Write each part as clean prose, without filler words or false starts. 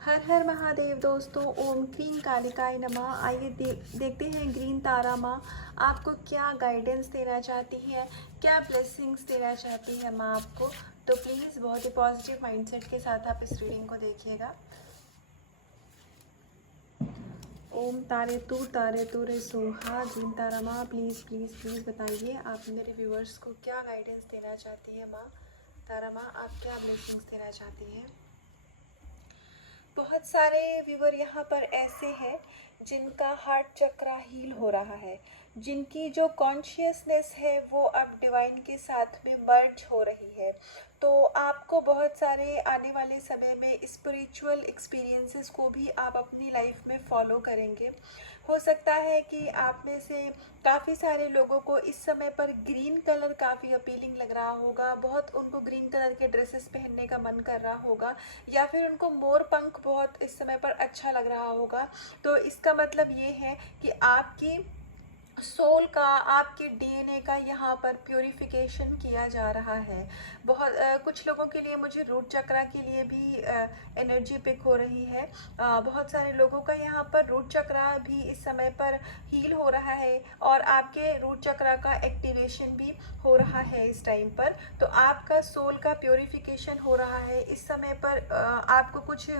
हर हर महादेव दोस्तों, ओम क्लीं कालिकाय नमः। आइए देखते हैं ग्रीन तारा माँ आपको क्या गाइडेंस देना चाहती है, क्या ब्लेसिंग्स देना चाहती है माँ आपको। तो प्लीज़ बहुत ही पॉजिटिव माइंडसेट के साथ आप इस रीडिंग को देखिएगा। ओम तारे तू रे सोहा। ग्रीन तारा माँ प्लीज़ प्लीज़ प्लीज़ बताइए आप मेरे व्यूअर्स को क्या गाइडेंस देना चाहती है माँ। तारा माँ आप क्या ब्लेसिंग्स देना चाहती हैं। बहुत सारे व्यूवर यहाँ पर ऐसे हैं जिनका हार्ट चक्रा हील हो रहा है, जिनकी जो कॉन्शियसनेस है वो अब डिवाइन के साथ में मर्ज हो रही है। तो आपको बहुत सारे आने वाले समय में स्पिरिचुअल एक्सपीरियंसेस को भी आप अपनी लाइफ में फॉलो करेंगे। हो सकता है कि आप में से काफ़ी सारे लोगों को इस समय पर ग्रीन कलर काफ़ी अपीलिंग लग रहा होगा, बहुत उनको ग्रीन कलर के ड्रेसेस पहनने का मन कर रहा होगा, या फिर उनको मोर पंख बहुत इस समय पर अच्छा लग रहा होगा। तो इसका मतलब ये है कि आपकी सोल का, आपके डीएनए का यहाँ पर प्योरीफिकेशन किया जा रहा है। बहुत कुछ लोगों के लिए मुझे रूट चक्रा के लिए भी एनर्जी पिक हो रही है। बहुत सारे लोगों का यहाँ पर रूट चक्रा भी इस समय पर हील हो रहा है और आपके रूट चक्रा का एक्टिवेशन भी हो रहा है इस टाइम पर। तो आपका सोल का प्योरीफिकेशन हो रहा है इस समय पर। आपको कुछ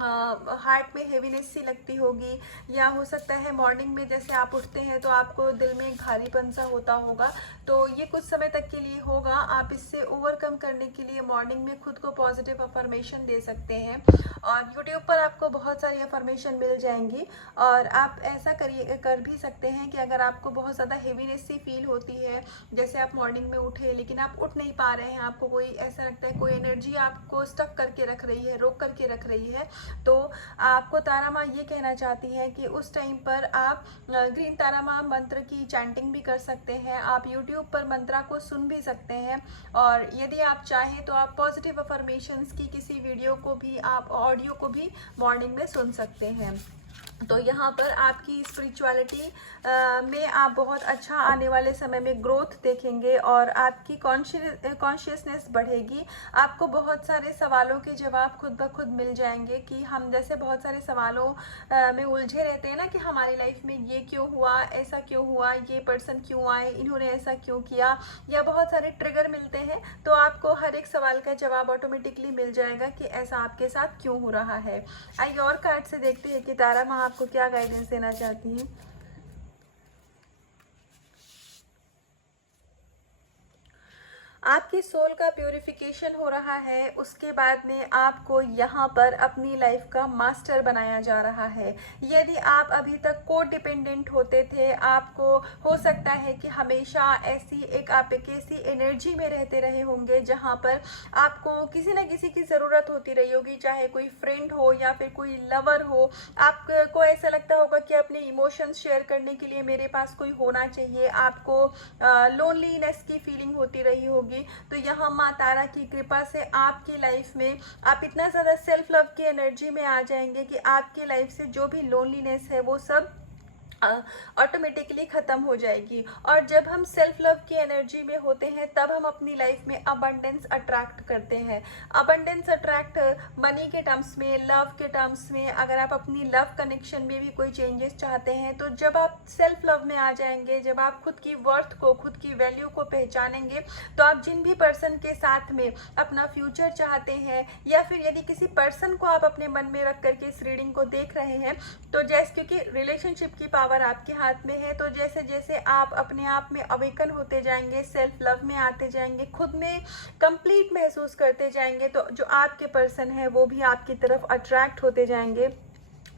हार्ट में हेवीनेस सी लगती होगी, या हो सकता है मॉर्निंग में जैसे आप उठते हैं तो आपको दिल में भारीपन सा होता होगा। तो ये कुछ समय तक के लिए होगा। आप इससे ओवरकम करने के लिए मॉर्निंग में खुद को पॉजिटिव अफर्मेशन दे सकते हैं और यूट्यूब पर आपको बहुत सारी अफर्मेशन मिल जाएंगी। और आप ऐसा कर भी सकते हैं कि अगर आपको बहुत ज़्यादा हेवीनेस सी फील होती है, जैसे आप मॉर्निंग में उठे लेकिन आप उठ नहीं पा रहे हैं, आपको कोई ऐसा लगता है कोई एनर्जी आपको स्टक करके रख रही है, रोक करके रख रही है, तो आपको तारा माँ ये कहना चाहती है कि उस टाइम पर आप ग्रीन तारा माँ मंत्र की चैंटिंग भी कर सकते हैं। आप यूट्यूब पर मंत्रा को सुन भी सकते हैं और यदि आप चाहें तो आप पॉजिटिव अफर्मेशंस की किसी वीडियो को भी, आप ऑडियो को भी मॉर्निंग में सुन सकते हैं। तो यहाँ पर आपकी स्पिरिचुअलिटी में आप बहुत अच्छा आने वाले समय में ग्रोथ देखेंगे और आपकी कॉन्शियसनेस बढ़ेगी। आपको बहुत सारे सवालों के जवाब खुद ब खुद मिल जाएंगे कि हम जैसे बहुत सारे सवालों में उलझे रहते हैं ना, कि हमारी लाइफ में ये क्यों हुआ, ऐसा क्यों हुआ, ये पर्सन क्यों आए, इन्होंने ऐसा क्यों किया, या बहुत सारे ट्रिगर मिलते हैं। तो आपको हर एक सवाल का जवाब ऑटोमेटिकली मिल जाएगा कि ऐसा आपके साथ क्यों हो रहा है। आइए और कार्ड से देखते हैं कि तारा माँ आपको क्या गाइडेंस देना चाहती हैं। आपकी सोल का प्योरीफिकेशन हो रहा है, उसके बाद में आपको यहाँ पर अपनी लाइफ का मास्टर बनाया जा रहा है। यदि आप अभी तक को डिपेंडेंट होते थे, आपको हो सकता है कि हमेशा आप एक ऐसी एनर्जी में रहते रहे होंगे जहाँ पर आपको किसी न किसी की ज़रूरत होती रही होगी, चाहे कोई फ्रेंड हो या फिर कोई लवर हो। आपको ऐसा लगता होगा कि अपने इमोशंस शेयर करने के लिए मेरे पास कोई होना चाहिए। आपको लोनलीनेस की फीलिंग होती रही होगी। तो यहाँ माँ तारा की कृपा से आपकी लाइफ में आप इतना ज़्यादा सेल्फ लव की एनर्जी में आ जाएंगे कि आपकी लाइफ से जो भी लोनलीनेस है वो सब ऑटोमेटिकली ख़त्म हो जाएगी। और जब हम सेल्फ लव की एनर्जी में होते हैं तब हम अपनी लाइफ में अबंडेंस अट्रैक्ट करते हैं। अबंडेंस अट्रैक्ट मनी के टर्म्स में, लव के टर्म्स में, अगर आप अपनी लव कनेक्शन में भी कोई चेंजेस चाहते हैं तो जब आप सेल्फ लव में आ जाएंगे, जब आप खुद की वर्थ को, खुद की वैल्यू को पहचानेंगे, तो आप जिन भी पर्सन के साथ में अपना फ्यूचर चाहते हैं, या फिर यदि किसी पर्सन को आप अपने मन में रख करके इस रीडिंग को देख रहे हैं, तो जैसे क्योंकि रिलेशनशिप की पावर आपके हाथ में है, तो जैसे जैसे आप अपने आप में अवेकन होते जाएंगे, सेल्फ लव में आते जाएंगे, खुद में कंप्लीट महसूस करते जाएंगे, तो जो आपके पर्सन है वो भी आपकी तरफ अट्रैक्ट होते जाएंगे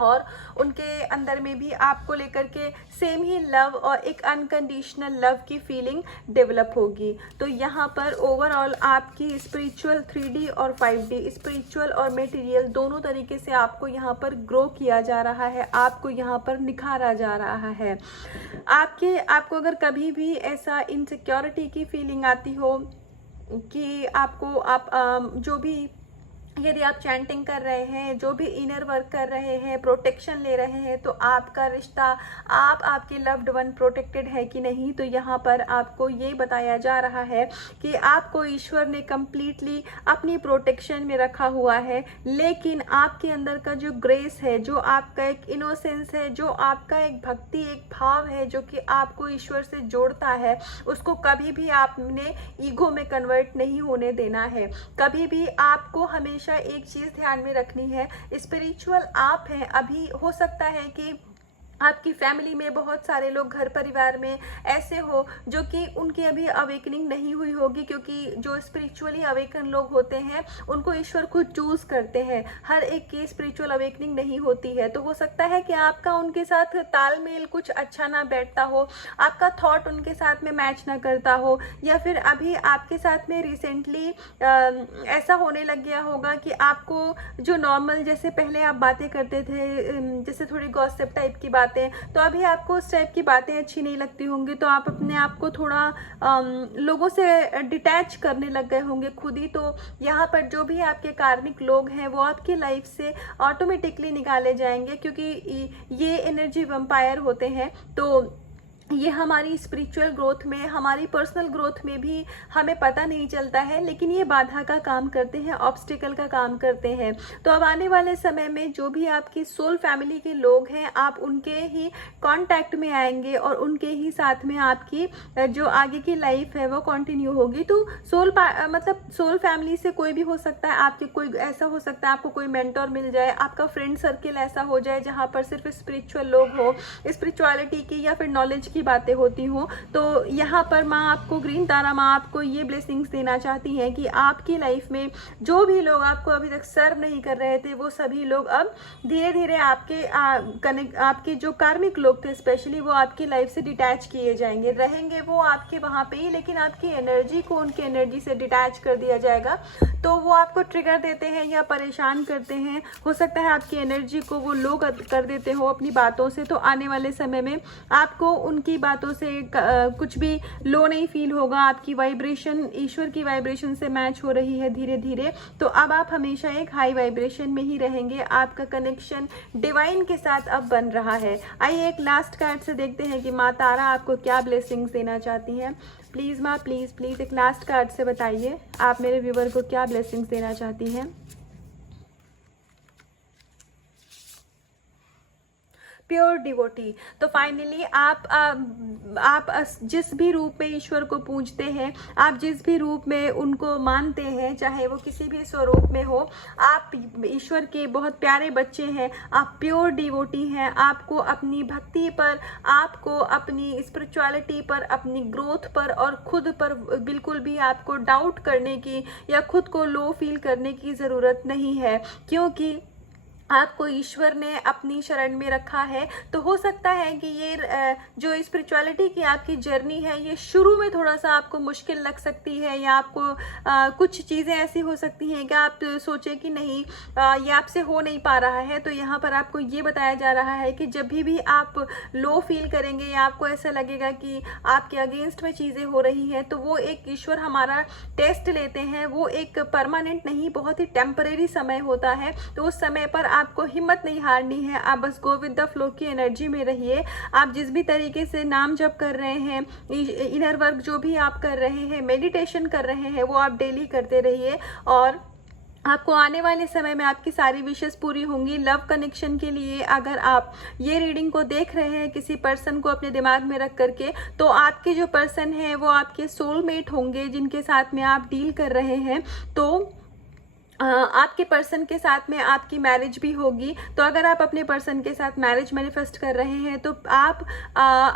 और उनके अंदर में भी आपको लेकर के सेम ही लव और एक अनकंडीशनल लव की फीलिंग डेवलप होगी। तो यहाँ पर ओवरऑल आपकी स्पिरिचुअल 3D और 5D, स्पिरिचुअल और मटेरियल दोनों तरीके से आपको यहाँ पर ग्रो किया जा रहा है, आपको यहाँ पर निखारा जा रहा है। आपको अगर कभी भी ऐसा इनसिक्योरिटी की फीलिंग आती हो कि आपको जो भी यदि आप चैंटिंग कर रहे हैं, जो भी इनर वर्क कर रहे हैं, प्रोटेक्शन ले रहे हैं, तो आपका रिश्ता, आपके लव्ड वन प्रोटेक्टेड है कि नहीं, तो यहाँ पर आपको ये बताया जा रहा है कि आपको ईश्वर ने कंप्लीटली अपनी प्रोटेक्शन में रखा हुआ है। लेकिन आपके अंदर का जो ग्रेस है, जो आपका एक इनोसेंस है, जो आपका एक भक्ति, एक भाव है जो कि आपको ईश्वर से जोड़ता है, उसको कभी भी आपने ईगो में कन्वर्ट नहीं होने देना है। कभी भी आपको हमेशा एक चीज ध्यान में रखनी है, स्पिरिचुअल आप हैं। अभी हो सकता है कि आपकी फैमिली में बहुत सारे लोग, घर परिवार में ऐसे हो जो कि उनकी अभी अवेकनिंग नहीं हुई होगी, क्योंकि जो स्पिरिचुअली अवेकन लोग होते हैं उनको ईश्वर खुद चूज करते हैं। हर एक की स्पिरिचुअल अवेकनिंग नहीं होती है, तो हो सकता है कि आपका उनके साथ तालमेल कुछ अच्छा ना बैठता हो, आपका थॉट उनके साथ में मैच ना करता हो, या फिर अभी आपके साथ में रिसेंटली ऐसा होने लग गया होगा कि आपको जो नॉर्मल, जैसे पहले आप बातें करते थे, जैसे थोड़ी गॉसिप टाइप की बातें, तो अभी आपको उस टाइप की बातें अच्छी नहीं लगती होंगी, तो आप अपने आप को थोड़ा लोगों से डिटैच करने लग गए होंगे खुद ही। तो यहाँ पर जो भी आपके कार्मिक लोग हैं वो आपकी लाइफ से ऑटोमेटिकली निकाले जाएंगे, क्योंकि ये एनर्जी वैम्पायर होते हैं। तो ये हमारी स्पिरिचुअल ग्रोथ में, हमारी पर्सनल ग्रोथ में भी हमें पता नहीं चलता है, लेकिन ये बाधा का काम करते हैं, ऑब्स्टिकल का काम करते हैं। तो अब आने वाले समय में जो भी आपकी सोल फैमिली के लोग हैं, आप उनके ही कांटेक्ट में आएंगे और उनके ही साथ में आपकी जो आगे की लाइफ है वो कंटिन्यू होगी। तो मतलब सोल फैमिली से कोई भी हो सकता है, आपके कोई ऐसा हो सकता है, आपको कोई मेंटोर मिल जाए, आपका फ्रेंड सर्किल ऐसा हो जाए जहाँ पर सिर्फ स्पिरिचुअल लोग हो, स्पिरिचुअलिटी की या फिर नॉलेज की बातें होती हो। तो यहाँ पर माँ आपको, ग्रीन तारा माँ आपको ये ब्लेसिंग्स देना चाहती हैं कि आपकी लाइफ में जो भी लोग आपको अभी तक सर्व नहीं कर रहे थे, वो सभी लोग अब धीरे धीरे आपके जो कार्मिक लोग थे स्पेशली, वो आपकी लाइफ से डिटैच किए जाएंगे। रहेंगे वो आपके वहाँ पे ही, लेकिन आपकी एनर्जी को उनकी एनर्जी से डिटैच कर दिया जाएगा। तो वो आपको ट्रिगर देते हैं या परेशान करते हैं, हो सकता है आपकी एनर्जी को वो लो कर देते हो अपनी बातों से। तो आने वाले समय में आपको उनकी बातों से कुछ भी लो नहीं फील होगा, आपकी वाइब्रेशन ईश्वर की वाइब्रेशन से मैच हो रही है धीरे धीरे। तो अब आप हमेशा एक हाई वाइब्रेशन में ही रहेंगे, आपका कनेक्शन डिवाइन के साथ अब बन रहा है। आइए एक लास्ट कार्ड से देखते हैं कि माँ तारा आपको क्या ब्लेसिंग्स देना चाहती हैं। प्लीज़ माँ, प्लीज़ प्लीज़ एक लास्ट कार्ड से बताइए आप मेरे व्यूवर को क्या ब्लेसिंग्स देना चाहती हैं। Pure devotee. तो फाइनली आप जिस भी रूप में ईश्वर को पूजते हैं, आप जिस भी रूप में उनको मानते हैं, चाहे वो किसी भी स्वरूप में हो, आप ईश्वर के बहुत प्यारे बच्चे हैं, आप प्योर डिवोटी हैं। आपको अपनी भक्ति पर, आपको अपनी स्पिरिचुअलिटी पर, अपनी ग्रोथ पर और खुद पर बिल्कुल भी आपको डाउट करने की या खुद को लो फील करने की ज़रूरत नहीं है, क्योंकि आपको ईश्वर ने अपनी शरण में रखा है। तो हो सकता है कि ये जो स्पिरिचुअलिटी की आपकी जर्नी है, ये शुरू में थोड़ा सा आपको मुश्किल लग सकती है, या आपको कुछ चीज़ें ऐसी हो सकती हैं कि आप सोचें कि नहीं ये आपसे हो नहीं पा रहा है। तो यहाँ पर आपको ये बताया जा रहा है कि जब भी आप लो फील करेंगे या आपको ऐसा लगेगा कि आपके अगेंस्ट में चीज़ें हो रही हैं, तो वो एक ईश्वर हमारा टेस्ट लेते हैं। वो एक परमानेंट नहीं, बहुत ही टेम्परेरी समय होता है। तो उस समय पर आपको हिम्मत नहीं हारनी है, आप बस गो विद द फ्लो की एनर्जी में रहिए। आप जिस भी तरीके से नाम जप कर रहे हैं, इनर वर्क जो भी आप कर रहे हैं, मेडिटेशन कर रहे हैं, वो आप डेली करते रहिए और आपको आने वाले समय में आपकी सारी विशेष पूरी होंगी। लव कनेक्शन के लिए अगर आप ये रीडिंग को देख रहे हैं किसी पर्सन को अपने दिमाग में रख करके, तो आपके जो पर्सन है वो आपके सोलमेट होंगे जिनके साथ में आप डील कर रहे हैं। तो आपके पर्सन के साथ में आपकी मैरिज भी होगी। तो अगर आप अपने पर्सन के साथ मैरिज मैनिफेस्ट कर रहे हैं, तो आप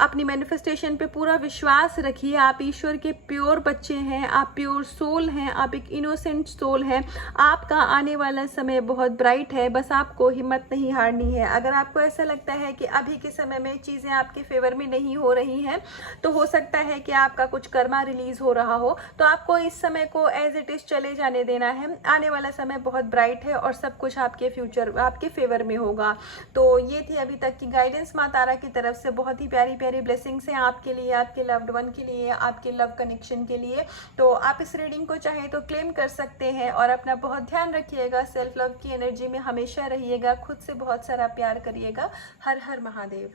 अपनी मैनिफेस्टेशन पे पूरा विश्वास रखिए। आप ईश्वर के प्योर बच्चे हैं, आप प्योर सोल हैं, आप एक इनोसेंट सोल हैं। आपका आने वाला समय बहुत ब्राइट है, बस आपको हिम्मत नहीं हारनी है। अगर आपको ऐसा लगता है कि अभी के समय में चीज़ें आपके फेवर में नहीं हो रही हैं, तो हो सकता है कि आपका कुछ कर्मा रिलीज हो रहा हो, तो आपको इस समय को एज इट इज़ चले जाने देना है। आने वाला समय बहुत ब्राइट है और सब कुछ आपके फ्यूचर आपके फेवर में होगा। तो ये थी अभी तक की गाइडेंस माँ तारा की तरफ से। बहुत ही प्यारी प्यारी ब्लेसिंग्स हैं आपके लिए, आपके लव्ड वन के लिए, आपके लव कनेक्शन के लिए। तो आप इस रीडिंग को चाहें तो क्लेम कर सकते हैं और अपना बहुत ध्यान रखिएगा, सेल्फ लव की एनर्जी में हमेशा रहिएगा, खुद से बहुत सारा प्यार करिएगा। हर हर महादेव।